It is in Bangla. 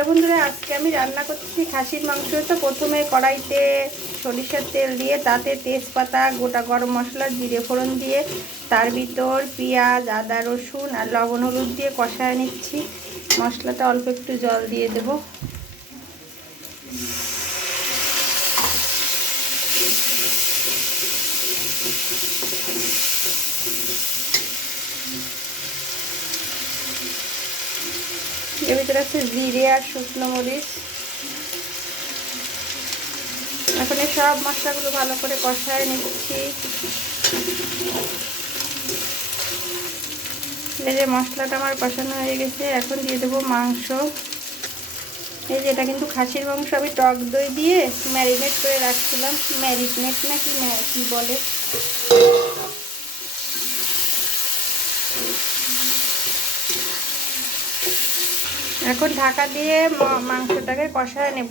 হ্যালো বন্ধুরা, আজকে আমি রান্না করছি খাসির মাংস। তো প্রথমে কড়াইতে সরিষার তেল দিয়ে তাতে তেজপাতা, গোটা গরম মশলা, জিরে ফোড়ন দিয়ে তার ভিতর পেঁয়াজ, আদা, রসুন আর লবণ হলুদ দিয়ে কষায় নিচ্ছি। মশলাটা অল্প একটু জল দিয়ে দেব। এর ভিতরে আছে জিরে আর শুকনো মরিচ। এখন এই সব মশলাগুলো ভালো করে কষায় নিচ্ছি। এই যে মশলাটা আমার কষানো হয়ে গেছে, এখন দিয়ে দেবো মাংস। এই যে এটা কিন্তু খাসির মাংস, আমি টক দই দিয়ে ম্যারিনেট করে রাখছিলাম। ম্যারিনেট না কি বলে, এখন ঢাকা দিয়ে মাংসটাকে কষায় নেব।